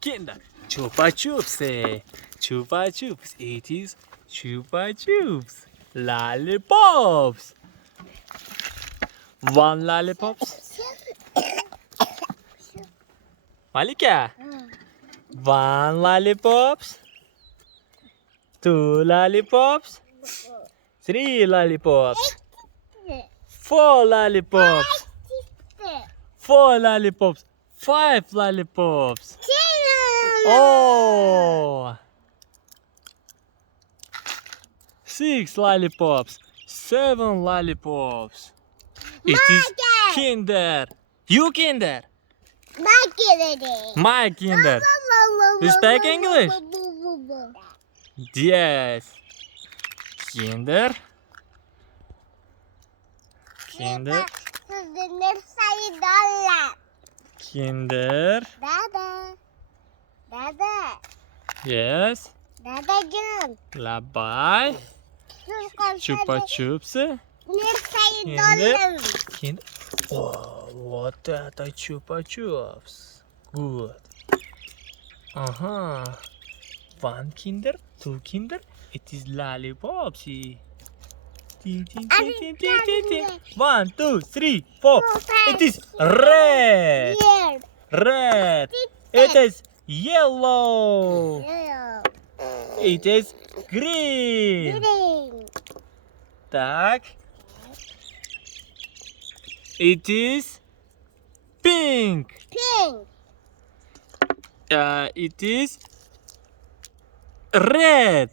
Kinder. Chupa chups. Chupa chups. It is chupa chups. Lollipops. One lollipops. Malika. One lollipops. Two lollipops. Three lollipops. Four lollipops. Four lollipops. Five lollipops. Oh. Six lollipops. Seven lollipops. It is Kinder. You Kinder. My Kinder. You speak English? Yes. Kinder. Kinder. Kinder. Yes. Labai. Chupa chups. Kinder. Kinder. Oh, вот это chupa chups. Good. Ага. One Kinder, two Kinder. It is lollipops. Ting, ting, ting, ting, ting, ting, ting. 1, 2, 3, 4. It is red. Red. It is yellow. It is green. Так. It is pink. It is red.